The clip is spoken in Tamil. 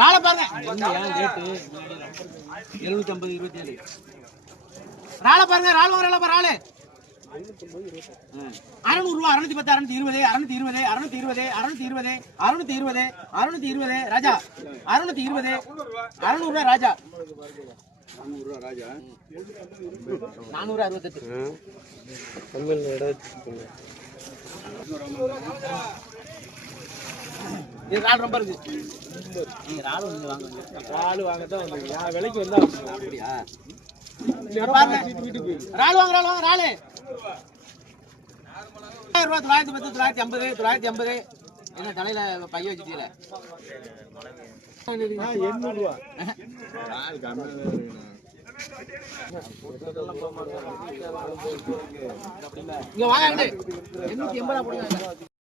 ராள பாருங்க. ரேட்டு 750 27. ராள பாருங்க. ராள் வாங்குற ராள ராளு 600 ரூபாய். 610 620 620 620 620 620 ராஜா 620 600 ரூபாய் ராஜா 400 ரூபாய் ராஜா 468. தமிழ் எடுத்துங்க. இது ராள் ரொம்ப இருக்கு. நீங்க ராள் வந்து வாங்குங்க. ராள் வாங்க தான் வந்தீங்க. விலைக்கு வந்தா அப்படியா? வீட்டுக்கு ராள் வாங்க ராளு 910 950 950. என்ன தலையில பைய வச்சுட்டீங்க? 800 ரூபாய். இங்க வாங்க 880 போடுங்க.